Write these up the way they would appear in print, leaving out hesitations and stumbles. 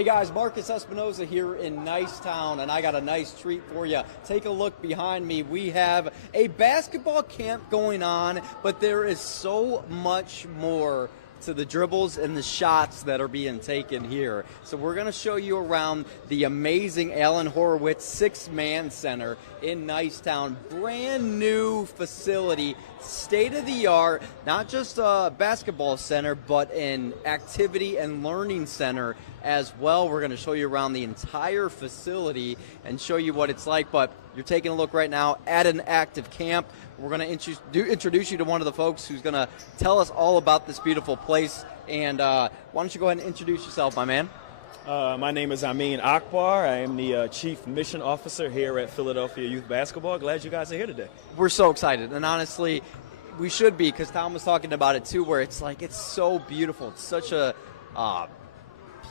Hey guys, Marcus Espinoza here in Nicetown, and I got a nice treat for you. Take a look behind me. We have a basketball camp going on, but there is so much more to the dribbles and the shots that are being taken here. So we're going to show you around the amazing Alan Horwitz six-man center in Nicetown. Brand new facility, state-of-the-art, not just a basketball center, but an activity and learning center as well. We're going to show you around the entire facility and show you what it's like, but you're taking a look right now at an active camp. We're going to introduce you to one of the folks who's going to tell us all about this beautiful place. And why don't you go ahead and introduce yourself, my man? My name is Amin Akbar. I am the Chief Mission Officer here at Philadelphia Youth Basketball. Glad you guys are here today. We're so excited, and honestly, we should be, because Tom was talking about it too, where it's like, it's so beautiful. It's such a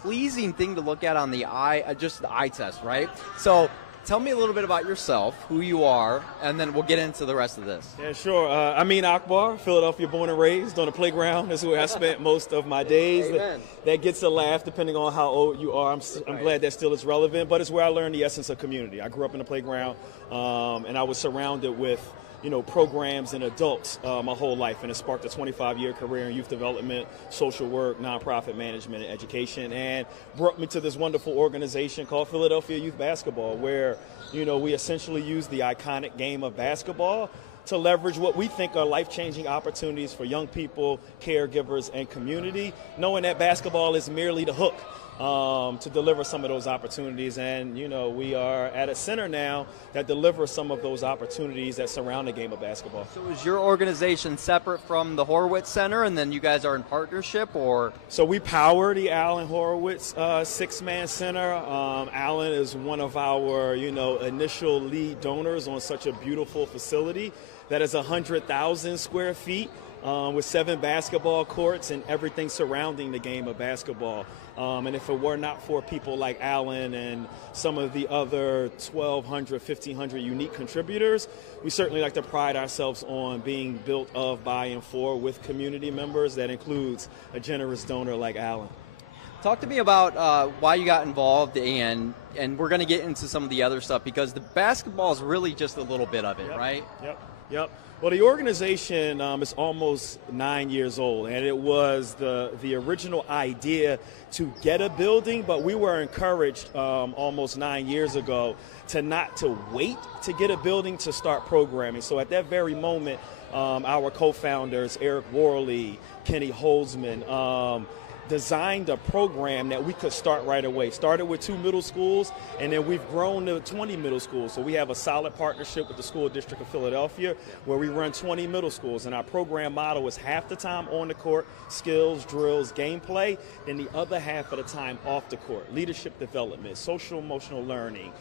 pleasing thing to look at on the eye, just the eye test, right? So tell me a little bit about yourself, who you are, and then we'll get into the rest of this. Yeah, sure. Amin Akbar, Philadelphia born and raised on the playground. That's where I spent most of my days. Amen. That gets a laugh depending on how old you are. I'm glad that still is relevant, but it's where I learned the essence of community. I grew up in the playground, and I was surrounded with programs and adults my whole life, and it sparked a 25-year career in youth development, social work, nonprofit management, and education, and brought me to this wonderful organization called Philadelphia Youth Basketball, where we essentially use the iconic game of basketball to leverage what we think are life-changing opportunities for young people, caregivers, and community, knowing that basketball is merely the hook to deliver some of those opportunities. And, we are at a center now that delivers some of those opportunities that surround the game of basketball. So is your organization separate from the Horwitz Center, and then you guys are in partnership, or? So we power the Alan Horwitz six-man center. Alan is one of our, initial lead donors on such a beautiful facility that is 100,000 square feet. With 7 basketball courts and everything surrounding the game of basketball. And if it were not for people like Alan and some of the other 1,200, 1,500 unique contributors, we certainly like to pride ourselves on being built of, by, and for with community members. That includes a generous donor like Alan. Talk to me about why you got involved, and we're going to get into some of the other stuff, because the basketball is really just a little bit of it, right? Yep. Well, the organization is almost 9 years old, and it was the original idea to get a building, but we were encouraged almost 9 years ago not to wait to get a building to start programming. So at that very moment, our co-founders, Eric Worley, Kenny Holzman, designed a program that we could start right away. Started with 2 middle schools, and then we've grown to 20 middle schools. So we have a solid partnership with the School District of Philadelphia, where we run 20 middle schools. And our program model is half the time on the court, skills, drills, gameplay, and the other half of the time off the court. Leadership development, social emotional learning,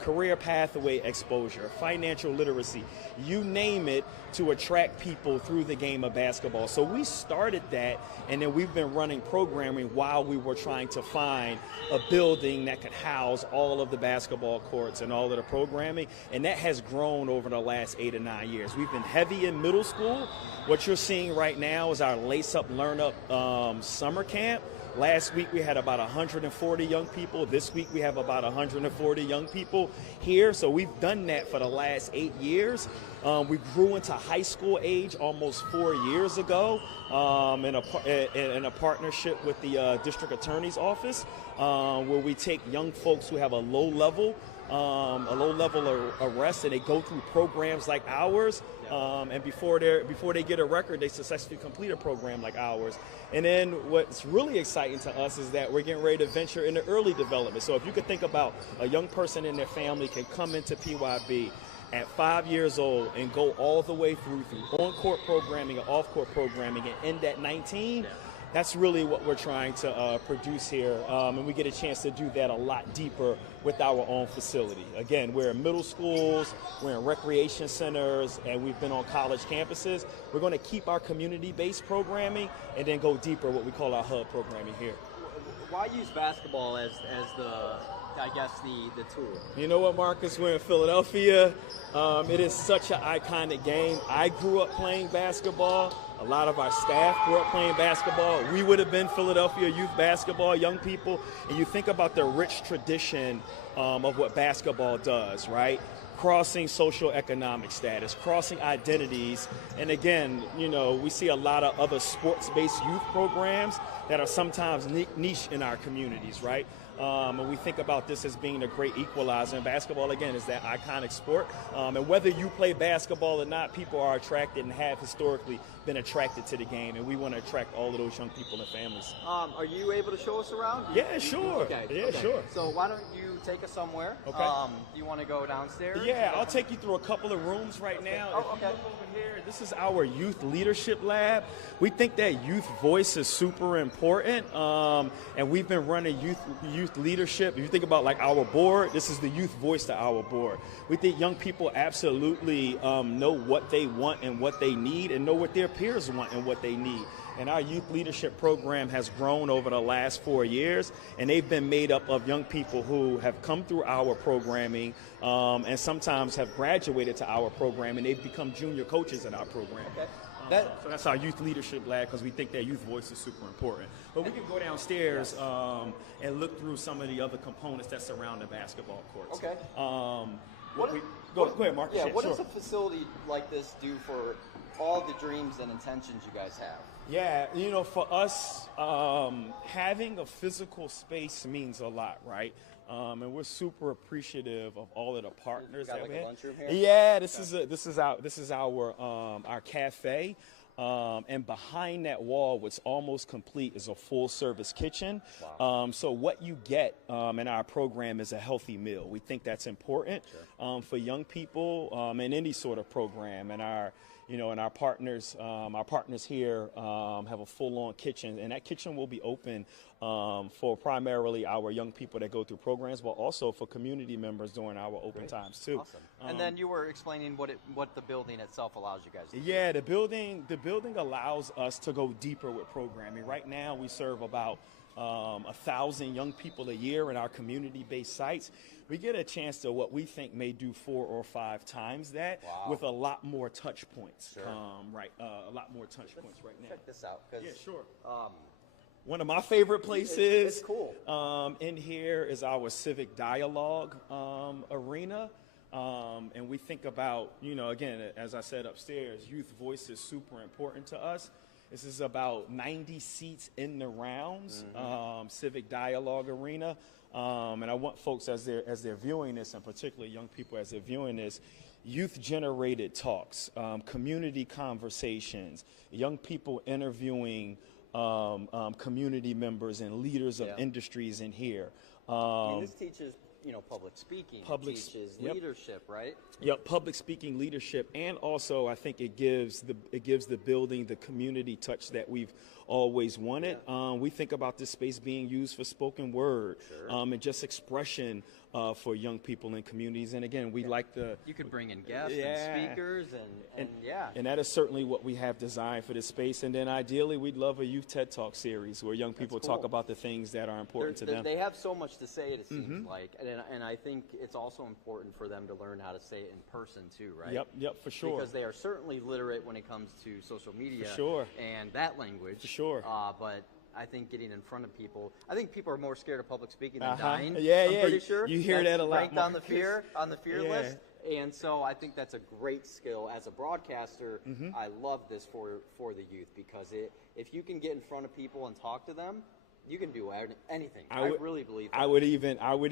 career pathway exposure, financial literacy, you name it, to attract people through the game of basketball. So we started that, and then we've been running programming while we were trying to find a building that could house all of the basketball courts and all of the programming, and that has grown over the last 8 or 9 years. We've been heavy in middle school. What you're seeing right now is our Lace Up, Learn Up summer camp. Last week we had about 140 young people. This week we have about 140 young people here. So we've done that for the last 8 years. We grew into high school age almost 4 years ago in a partnership with the District Attorney's Office, where we take young folks who have a low level arrest, and they go through programs like ours, and before they get a record, they successfully complete a program like ours. And then what's really exciting to us is that we're getting ready to venture into early development. So if you could think about a young person and their family can come into PYB at 5 years old and go all the way through on-court programming and off-court programming and end at 19, that's really what we're trying to produce here, and we get a chance to do that a lot deeper with our own facility. Again, we're in middle schools, we're in recreation centers, and we've been on college campuses. We're going to keep our community-based programming and then go deeper, what we call our hub programming here. Why use basketball as the tool? You know what, Marcus? We're in Philadelphia. It is such an iconic game. I grew up playing basketball. A lot of our staff grew up playing basketball. We would have been Philadelphia youth basketball, young people. And you think about the rich tradition of what basketball does, right? Crossing social economic status, crossing identities. And again, you know, we see a lot of other sports-based youth programs that are sometimes niche in our communities, right? And we think about this as being a great equalizer. And basketball, again, is that iconic sport. And whether you play basketball or not, people are attracted and have historically been attracted to the game. And we want to attract all of those young people and families. Are you able to show us around? Yeah, sure. Okay. Yeah, okay. sure. So why don't you take us somewhere? Okay. Do you want to go downstairs? Yeah, I'll take you through a couple of rooms right now. Oh, If you okay. look over here, this is our youth leadership lab. We think that youth voice is super important, and we've been running youth leadership. If you think about like our board, this is the youth voice to our board. We think young people absolutely know what they want and what they need, and know what their peers want and what they need. And our youth leadership program has grown over the last 4 years, and they've been made up of young people who have come through our programming and sometimes have graduated to our program, and they've become junior coaches in our program. Okay. So that's our youth leadership lab, because we think that youth voice is super important. But we can go downstairs and look through some of the other components that surround the basketball courts. Okay. Go ahead, Marcus. Yeah, what sure. does a facility like this do for all the dreams and intentions you guys have? Yeah, you know, for us, having a physical space means a lot, right? And we're super appreciative of all of the partners got that like we a have. lunchroom here? Yeah, this is our cafe. And behind that wall, what's almost complete, is a full-service kitchen. Wow. So what you get in our program is a healthy meal. We think that's important for young people in any sort of program. And our partners here have a full-on kitchen, and that kitchen will be open for primarily our young people that go through programs, but also for community members during our open times too. Awesome. And then you were explaining what the building itself allows you guys to do. Yeah, the building allows us to go deeper with programming. Right now, we serve about 1,000 young people a year in our community-based sites. We get a chance to what we think may do 4 or 5 times that. Wow. With a lot more touch points. Sure. A lot more touch points right now. Check this out. Yeah, sure. Um, One of my favorite places it's cool. In here is our civic dialogue arena. And we think about, again, as I said upstairs, youth voice is super important to us. This is about 90 seats in the rounds, civic dialogue arena. And I want folks, as they're viewing this, and particularly young people as they're viewing this, youth-generated talks, community conversations, young people interviewing community members and leaders of industries in here. I mean, this teaches, public speaking. Teaches leadership, right? Yep, public speaking, leadership, and also I think it gives the building the community touch that we've always wanted. Yeah. We think about this space being used for spoken word, and just expression for young people in communities. And again, we like you could bring in guests and speakers and and that is certainly what we have designed for this space. And then ideally, we'd love a youth TED Talk series where young people talk about the things that are important to them. They have so much to say, it seems like, and I think it's also important for them to learn how to say it in person too, right? Yep, for sure. Because they are certainly literate when it comes to social media and that language. For sure. But I think getting in front of people, I think people are more scared of public speaking than dying. Yeah, I'm pretty sure. You hear that a lot. Ranked on the fear list. And so I think that's a great skill. As a broadcaster, I love this for the youth, because if you can get in front of people and talk to them, you can do anything. I really believe that. I would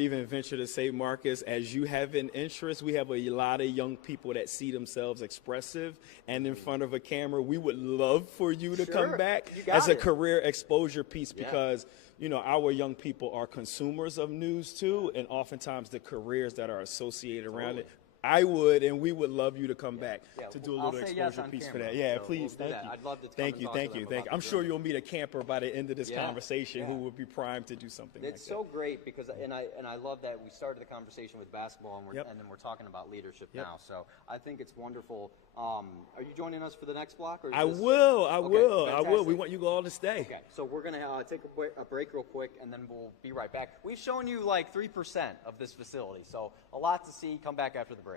even venture to say, Marcus, as you have an interest, we have a lot of young people that see themselves expressive and in front of a camera. We would love for you to come back as a career exposure piece, because our young people are consumers of news too, and oftentimes the careers that are associated around it. We would love you to come back to do a little exposure piece for that. Yeah, please, thank you. I'd love to thank you. I'm sure you'll meet a camper by the end of this conversation who would be primed to do something like that. It's so great, because I love that we started the conversation with basketball, and then we're talking about leadership now. So I think it's wonderful. Are you joining us for the next block? Or I will. We want you all to stay. Okay, so we're going to take a break real quick, and then we'll be right back. We've shown you like 3% of this facility, so a lot to see. Come back after the break.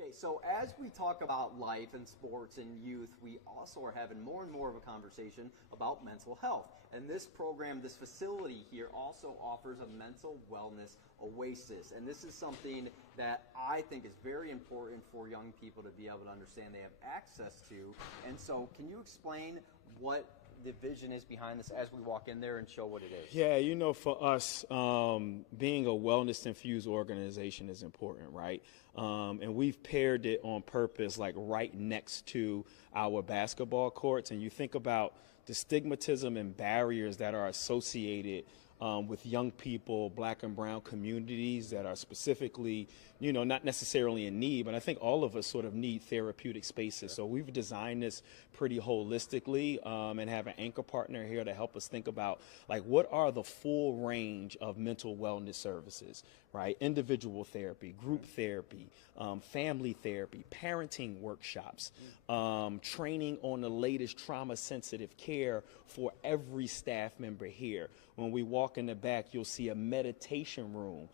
Okay, so as we talk about life and sports and youth, we also are having more and more of a conversation about mental health. And this program, this facility here also offers a mental wellness oasis. And this is something that I think is very important for young people to be able to understand they have access to. And so can you explain what the vision is behind this as we walk in there and show what it is? Yeah, you know, for us, being a wellness-infused organization is important, right? And we've paired it on purpose, like right next to our basketball courts. And you think about the stigmatism and barriers that are associated with young people, black and brown communities that are specifically, you know, not necessarily in need, but I think all of us sort of need therapeutic spaces. So we've designed this pretty holistically and have an anchor partner here to help us think about, like, what are the full range of mental wellness services, right? Individual therapy, group therapy, family therapy, parenting workshops, training on the latest trauma-sensitive care for every staff member here. When we walk in the back, you'll see a meditation room.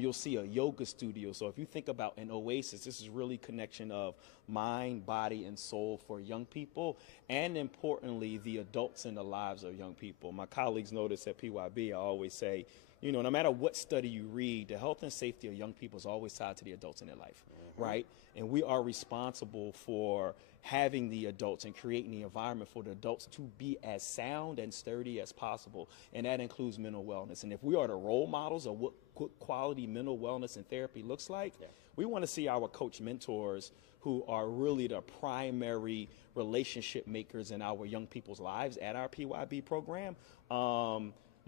You'll see a yoga studio. So if you think about an oasis, this is really connection of mind, body, and soul for young people, and importantly, the adults in the lives of young people. My colleagues notice at PYB, I always say, you know, no matter what study you read, the health and safety of young people is always tied to the adults in their life, right? And we are responsible for having the adults and creating the environment for the adults to be as sound and sturdy as possible. And that includes mental wellness. And if we are the role models of what good quality mental wellness and therapy looks like, we want to see our coach mentors who are really the primary relationship makers in our young people's lives at our PYB program,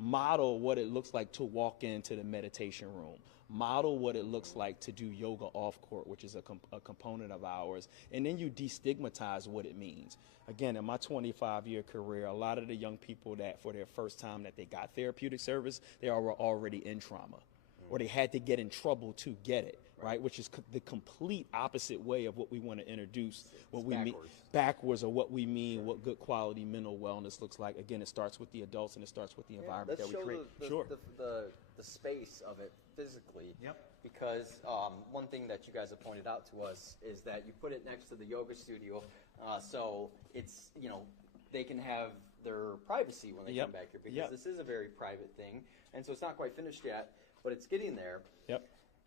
model what it looks like to walk into the meditation room, model what it looks like to do yoga off court, which is a component of ours, and then you destigmatize what it means. Again, in my 25-year career, a lot of the young people that for their first time that they got therapeutic service, they were already in trauma, or they had to get in trouble to get it, right? Which is the complete opposite way of what we want to introduce, what we mean backwards, or what we mean, what good quality mental wellness looks like. Again, it starts with the adults and it starts with the environment that we create. The space of it physically. Because one thing that you guys have pointed out to us is that you put it next to the yoga studio, so it's, you know, they can have their privacy when they come back here, because this is a very private thing, and so it's not quite finished yet, but it's getting there.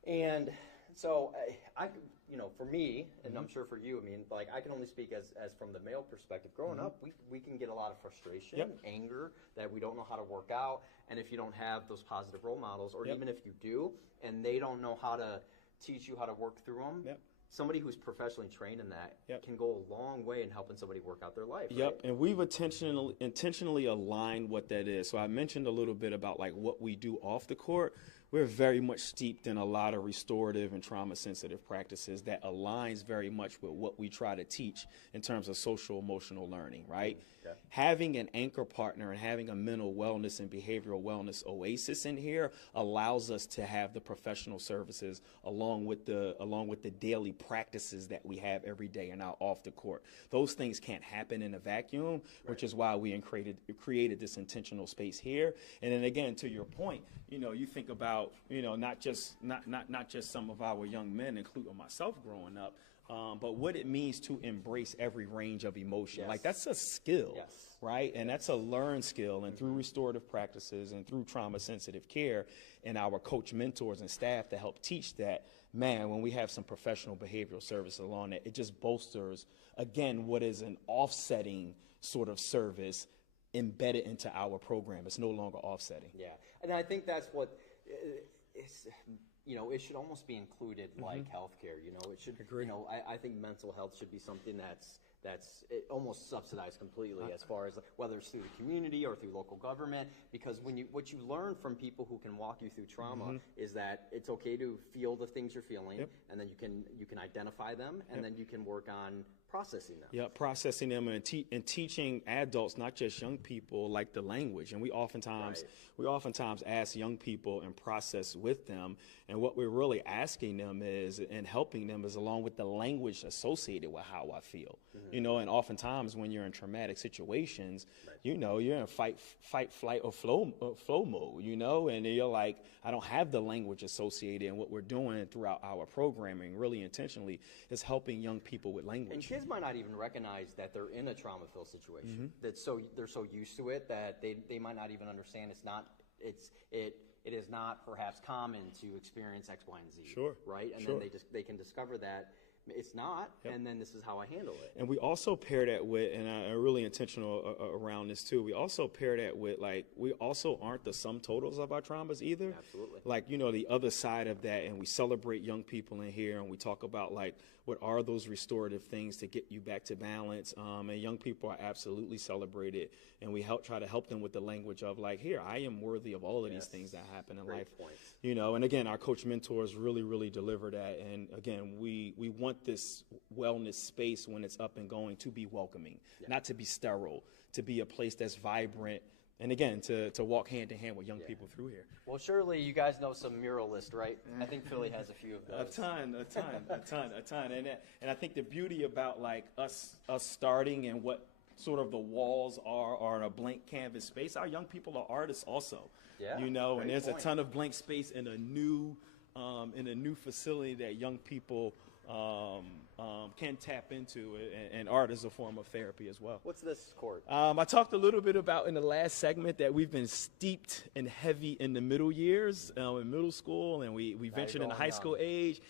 And so I you know, for me, and I'm sure for you, I mean, like, I can only speak as from the male perspective. Growing up, we can get a lot of frustration, anger, that we don't know how to work out, and if you don't have those positive role models, or even if you do, and they don't know how to teach you how to work through them, somebody who's professionally trained in that can go a long way in helping somebody work out their life. Right? And we've intentionally aligned what that is. So I mentioned a little bit about, like, what we do off the court. We're very much steeped in a lot of restorative and trauma-sensitive practices that aligns very much with what we try to teach in terms of social-emotional learning, right? Having an anchor partner and having a mental wellness and behavioral wellness oasis in here allows us to have the professional services along with the daily practices that we have every day and out off the court. Those things can't happen in a vacuum, which is why we created this intentional space here. And then again, to your point, you know, you think about, you know, not just some of our young men, including myself growing up, but what it means to embrace every range of emotion. Like, that's a skill, right? And that's a learned skill. And through restorative practices and through trauma-sensitive care and our coach mentors and staff to help teach that, man, when we have some professional behavioral service along it, it just bolsters, again, what is an offsetting sort of service embedded into our program. It's no longer offsetting. And I think that's what it's, you know, it should almost be included like healthcare. You know, it should. You know, I think mental health should be something that's almost subsidized completely, as far as whether it's through the community or through local government. Because what you learn from people who can walk you through trauma is that it's okay to feel the things you're feeling, and then you can identify them, and then you can work on processing them. Processing them and teaching adults, not just young people, like the language. And we oftentimes ask young people and process with them. And what we're really asking them is, and helping them is, along with the language associated with how I feel, you know, and oftentimes when you're in traumatic situations, you know, you're in fight, flight, or flow mode, you know, and you're like, I don't have the language associated. And what we're doing throughout our programming, really intentionally, is helping young people with language. And kids might not even recognize that they're in a trauma-filled situation. They're so used to it that they might not even understand it is not perhaps common to experience X, Y, and Z. Sure. Right? And then they can discover that it's not, and then this is how I handle it. And we also pair that with, and I'm really intentional around this too, we also pair that with, like, we also aren't the sum totals of our traumas either. Absolutely. Like, you know, the other side of that, and we celebrate young people in here, and we talk about, like, what are those restorative things to get you back to balance, and young people are absolutely celebrated, and we try to help them with the language of, like, here, I am worthy of all of these things that happen in life. Points. You know, and again, our coach mentors really deliver that, and again, we want this wellness space when it's up and going to be welcoming, not to be sterile, to be a place that's vibrant, and again, to walk hand in hand with young people through here. Well, surely you guys know some muralists, right? I think Philly has a few of those. A ton. And I think the beauty about, like, us starting and what sort of the walls are in a blank canvas space, our young people are artists also. Yeah, you know, and there's point. a ton of blank space in a new facility that young people can tap into, and art is a form of therapy as well. What's this court? I talked a little bit about in the last segment that we've been steeped and heavy in the middle years, in middle school, and we ventured into high school age.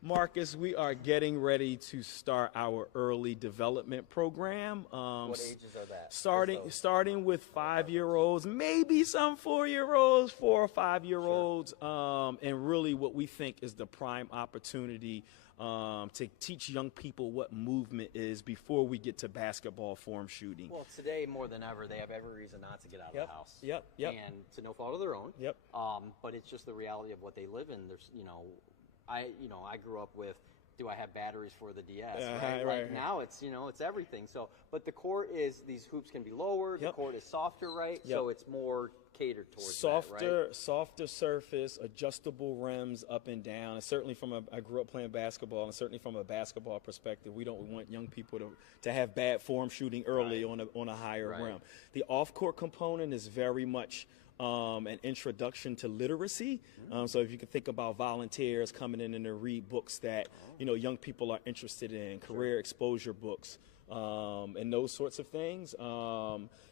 Marcus, we are getting ready to start our early development program. What ages are that? Starting with 5-year-olds, maybe some 4-year-olds, 4 or 5-year-olds, and really what we think is the prime opportunity to teach young people what movement is before we get to basketball form shooting. Well, today more than ever, they have every reason not to get out of the house. Yep. And to no fault of their own. Yep. But it's just the reality of what they live in. There's, I grew up with, do I have batteries for the DS? Right. Now it's, it's everything. So, but the court is, these hoops can be lower. The court is softer, right? So it's more catered towards that, right? Softer surface, adjustable rims up and down. And certainly I grew up playing basketball, and certainly from a basketball perspective, we don't want young people to have bad form shooting early on a higher rim. The off-court component is very much an introduction to literacy. So if you can think about volunteers coming in to read books that young people are interested in, career exposure books, and those sorts of things.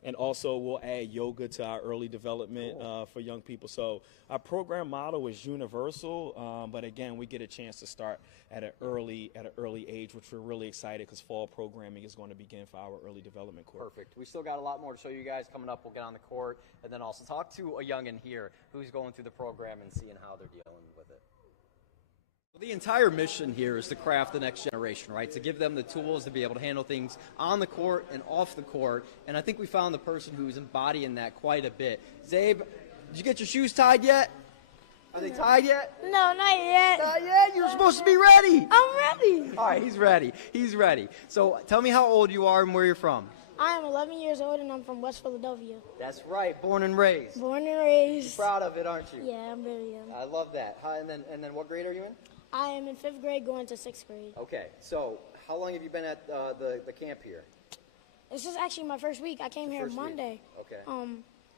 And also we'll add yoga to our early development for young people. So our program model is universal, but again, we get a chance to start at an early age, which we're really excited because fall programming is going to begin for our early development court. Perfect. We still got a lot more to show you guys coming up. We'll get on the court and then also talk to a youngin' here who's going through the program and seeing how they're dealing with it. The entire mission here is to craft the next generation, right? To give them the tools to be able to handle things on the court and off the court. And I think we found the person who's embodying that quite a bit. Zabe, did you get your shoes tied yet? Are they tied yet? No, not yet. Not yet? You're supposed to be ready. I'm ready. All right, he's ready. He's ready. So tell me how old you are and where you're from. I am 11 years old and I'm from West Philadelphia. That's right, born and raised. Born and raised. You're proud of it, aren't you? Yeah, I'm really young. I love that. And then what grade are you in? I am in 5th grade going to 6th grade. Okay, so how long have you been at the camp here? This is actually my first week. I came here Monday. Okay.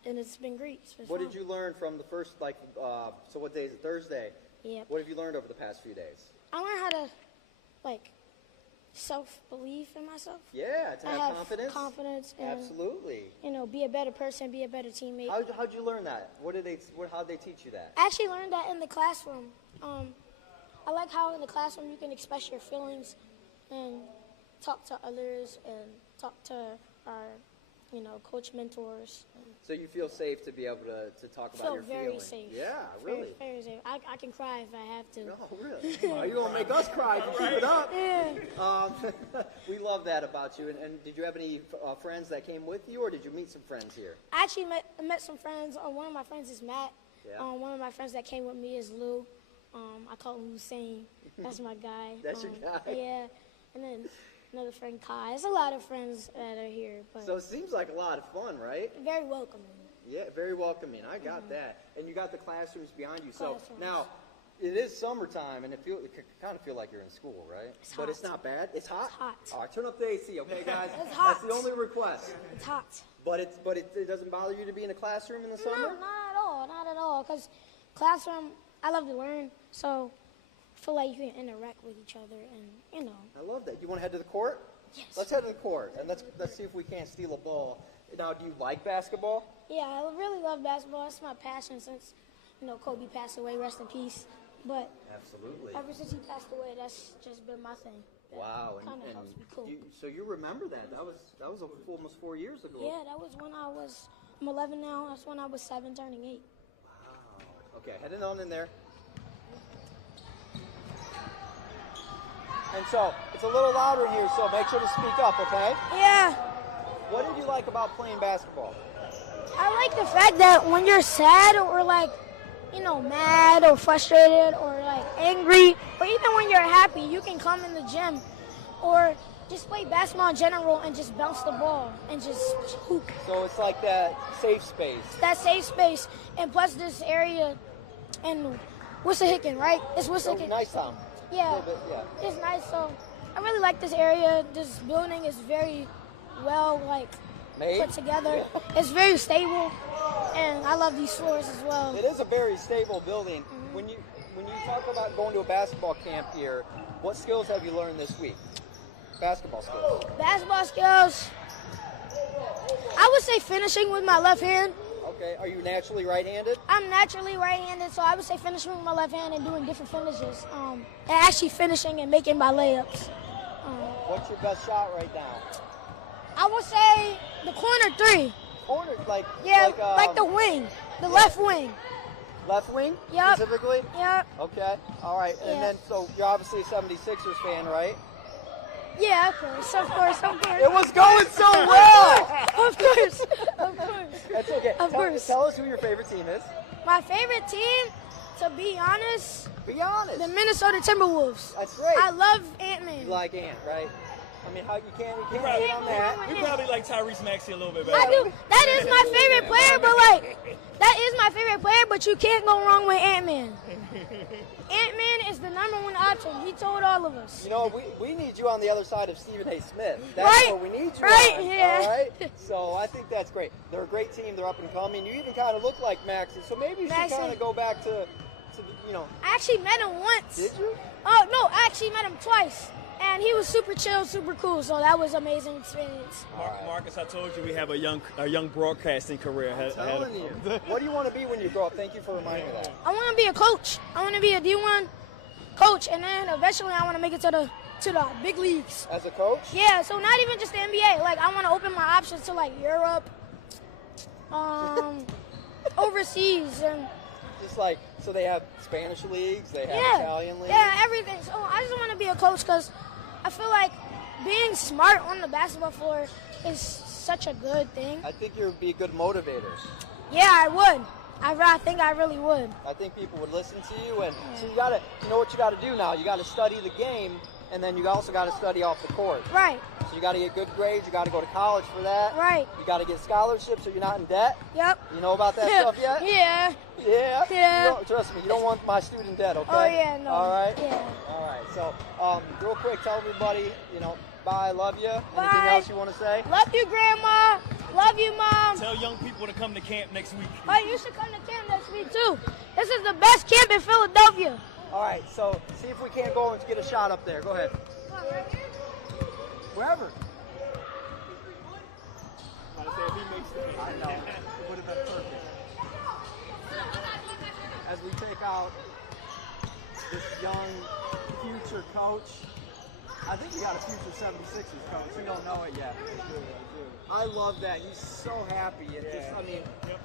And it's been great. What did you learn from the first, so what day is it, Thursday? Yep. What have you learned over the past few days? I learned how to, self-belief in myself. Yeah, to have confidence. Confidence. And, absolutely. Be a better person, be a better teammate. How'd you learn that? How'd they teach you that? I actually learned that in the classroom. I like how in the classroom you can express your feelings and talk to others and talk to our, coach mentors. So you feel safe to be able to talk about your feelings? Very safe. Yeah, really? Very safe. I can cry if I have to. No, really? Are you going to make us cry if you keep it up? Yeah. We love that about you. And did you have any friends that came with you, or did you meet some friends here? I actually met some friends. One of my friends is Matt. Yeah. One of my friends that came with me is Lou. I call him Hussein. That's my guy. That's your guy? Yeah. And then another friend, Kai. There's a lot of friends that are here. But so it seems like a lot of fun, right? very welcoming. Yeah, very welcoming. I got that. And you got the classrooms behind you. So now, It is summertime, and it kind of feel like you're in school, right? It's but hot. it's not bad. It's hot. It's hot. All right, turn up the AC, okay, guys? It's hot. That's the only request. It's hot. But it doesn't bother you to be in a classroom in the summer? No, not at all. Not at all. Because classroom, I love to learn, so I feel like you can interact with each other, and you know. I love that. You want to head to the court? Yes. Let's head to the court, and let's see if we can't steal a ball. Now, do you like basketball? Yeah, I really love basketball. It's my passion since, Kobe passed away. Rest in peace. But Absolutely. ever since he passed away, that's just been my thing. Wow, Kind of helps me cool. so you remember that? That was almost 4 years ago. Yeah, that was when I'm 11 now. That's when I was 7, turning 8. Wow. Okay, heading on in there. And so it's a little louder in here, so make sure to speak up, okay? Yeah. What did you like about playing basketball? I like the fact that when you're sad or mad or frustrated or angry, or even when you're happy, you can come in the gym or just play basketball in general and just bounce the ball and just hoop. So it's like that safe space. That safe space, and plus this area in Wissahickon, right? It's Wissahickon. Nice town. Yeah. A little bit, yeah. It's nice, so I really like this area. This building is very well Made? put together. It's very stable, and I love these floors as well. It is a very stable building. When you talk about going to a basketball camp here, what skills have you learned this week? Basketball skills. Basketball skills, I would say finishing with my left hand. Okay, are you naturally right-handed? I'm naturally right-handed, so I would say finishing with my left hand and doing different finishes, and actually finishing and making my layups. What's your best shot right now? I would say the corner 3. Corner, like the wing, the left wing. left wing Yep. specifically? Yep. Okay, all right. And Yeah. then, so you're obviously a 76ers fan, right? Yeah, of course, of course, of course. It was going so well! Of course, of course. That's okay. Of course. Tell us who your favorite team is. My favorite team, to be honest, Be honest. the Minnesota Timberwolves. That's great. I love Ant-Man. You like Ant, right? I mean, how you can't probably- hate on that. We probably like Tyrese Maxey a little bit better. I do. That is my favorite player, but you can't go wrong with Ant-Man. Ant-Man is the #1 option. He told all of us. You know, we need you on the other side of Stephen A. Smith. That's Right. what we need you Right, on. yeah. All right? So I think that's great. They're a great team. They're up and coming. You even kind of look like Maxey. So maybe you should Maxey. kind of go back to, I actually met him once. Did you? Oh, no, I actually met him twice. And he was super chill, super cool. So that was an amazing experience. Marcus, I told you we have a young broadcasting career ahead. Telling you. What do you want to be when you grow up? Thank you for reminding me of that. I want to be a coach. I want to be a D1 coach. And then eventually I want to make it to the big leagues. As a coach? Yeah, so not even just the NBA. Like, I want to open my options to, like, Europe, overseas, and Just like, so they have Spanish leagues, they have yeah, Italian leagues. yeah, everything. So I just want to be a coach because I feel like being smart on the basketball floor is such a good thing. I think you'd be a good motivator. Yeah, I would. I think I really would. I think people would listen to you, and so you know what you got to do now. You got to study the game, and then you also got to study off the court. Right, So you got to get good grades. You got to go to college for that. right. You got to get scholarships so you're not in debt. Yep. You know about that stuff yet? Yeah. Yeah. Yeah. You don't- trust me, you don't want my student debt, okay? Oh, yeah, no. All right. Yeah. All right. So, real quick, tell everybody, bye, love you. Anything Bye. else you want to say? Love you, Grandma. Love you, Mom. Tell young people to come to camp next week. Oh, you should come to camp next week, too. This is the best camp in Philadelphia. All right. So, see if we can't go and get a shot up there. Go ahead. Wherever. I know. It would have been perfect. As we take out this young future coach, I think we got a future 76ers coach. We don't know it yet. I love that. He's so happy. It just,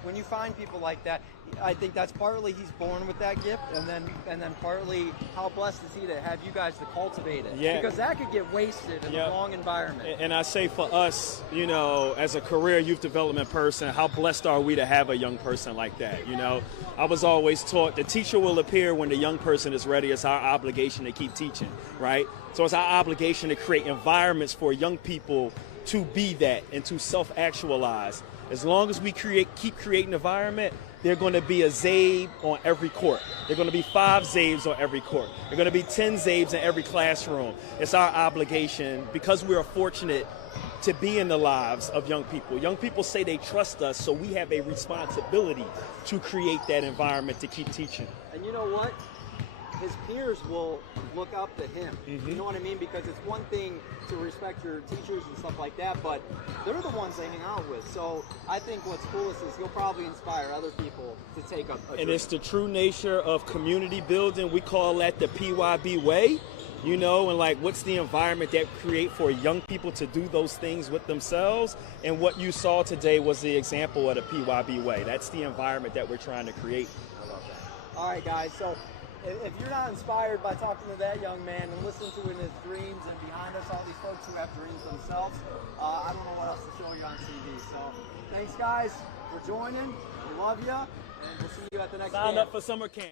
when you find people like that, I think that's partly he's born with that gift, and then partly how blessed is he to have you guys to cultivate it. Yeah. Because that could get wasted in the wrong environment. And I say for us, as a career youth development person, how blessed are we to have a young person like that? I was always taught the teacher will appear when the young person is ready. It's our obligation to keep teaching, right? So it's our obligation to create environments for young people to be that and to self-actualize. As long as we keep creating an environment, there are going to be a Zabe on every court. There are going to be 5 Zabes on every court. There are going to be 10 Zabes in every classroom. It's our obligation, because we are fortunate to be in the lives of young people. Young people say they trust us, so we have a responsibility to create that environment to keep teaching. And you know what? His peers will look up to him. You know what I mean? Because it's one thing to respect your teachers and stuff like that, but they're the ones they hang out with. So I think what's coolest is he'll probably inspire other people to take up a And it's the true nature of community building. We call that the PYB way, you know, and like, what's the environment that create for young people to do those things with themselves? And what you saw today was the example of the PYB way. That's the environment that we're trying to create. I love that. All right, guys. So if you're not inspired by talking to that young man and listening to his dreams, and behind us all these folks who have dreams themselves, I don't know what else to show you on TV. So thanks, guys, for joining. We love you, and we'll see you at the next Sign camp. up for summer camp.